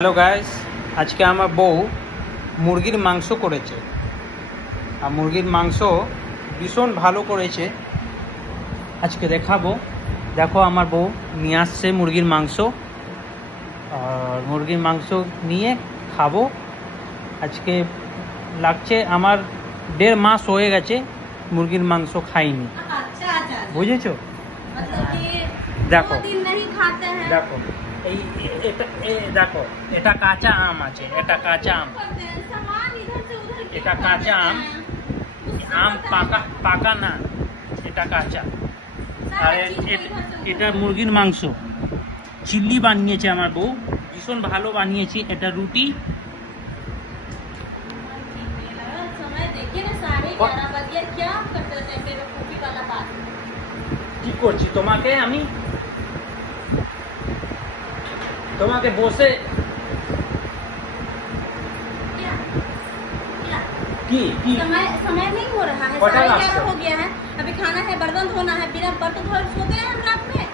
Hello guys, আজকে আমার বউ মুরগির মাংস করেছে। আর মুরগির মাংস ভীষণ ভালো করেছে। আজকে দেখাবো। দেখো, আমার বউ নিয়ে আসছে মুরগির মাংস। আর মুরগির মাংস নিয়ে খাবো। আজকে লাগছে আমার 1.5 মাস হয়ে গেছে মুরগির মাংস খাইনি। বুঝেছো? দেখো দেখো, দেখো, এটা কাঁচা আম আছে, এটা কাঁচা আম, এটা কাঁচা আম, আম পাকা না, এটা কাঁচা। আর এটা মুরগির মাংস চিল্লি বানিয়েছে আমার বউ, ভীষণ ভালো বানিয়েছি। এটা রুটি। কি করছি তোমাকে বসে समय नहीं हो रहा है, 11:30 हो गया है। अभी खाना है, बर्तन धोना है, बिना बर्तन धोए सो गए हम रात में।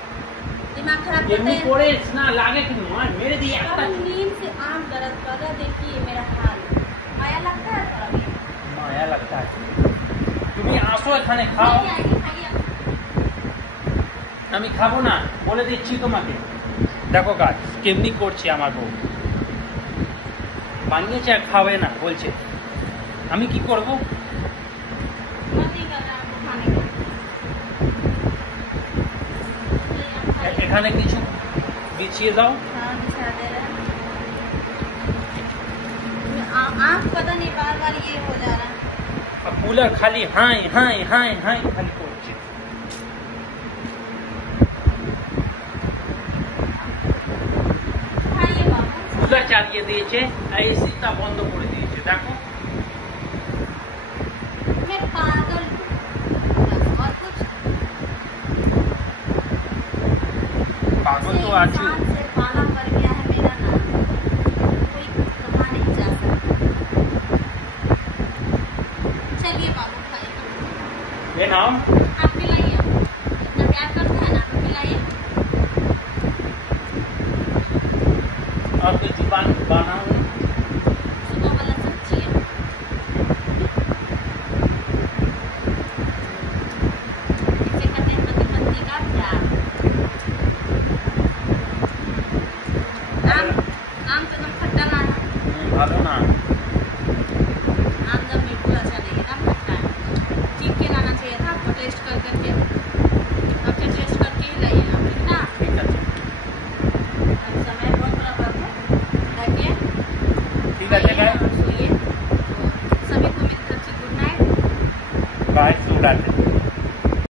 दिमाग खराब करते हैं। कोड़े ना लागे कि मेरे दिए नींद से आंख दर्द कर रहा। देखिए मेरा हाल, माया लगता है थोड़ा भी। माया लगता है। তুমি আসো এখানে খাও। আমি খাবো না বলে দিচ্ছি তোমাকে। দেখো কাজ কেমনি করছে আমার বউ, বানিয়েছে আর খাবে না বলছে। আমি কি করব? এখানে কিছু বিছিয়ে দাও। पता नहीं, बार बार ये हो जा रहा है। कूलर खाली हाय हाय हाय हाय खाली করছে। কুলার চালিয়ে দিয়েছে, এসিটা বন্ধ করে দিয়েছে। দেখো पागल तो आज ये नाम आप पिलाइए, इतना प्यार करते हैं ना, आप पिलाइए। और कुछ बनाओ। सुबह वाला सब्जी है, इसे कहते हैं पति पत्नी का प्यार। आम तो एकदम खट्टा ना है, ভালো না। आम जब बिल्कुल अच्छा नहीं है ना, खट्टा है। चीख के लाना चाहिए था आपको, टेस्ट कर करके। आपके टेस्ट करके ही लाइए आप, ठीक ना? ঠিক আছে, अब समय बहुत थोड़ा बात है, रखिए। ঠিক আছে गाइस, सोइए। सभी को मेरी तरफ से गुड नाइट। बाय, शुभ रात्रि।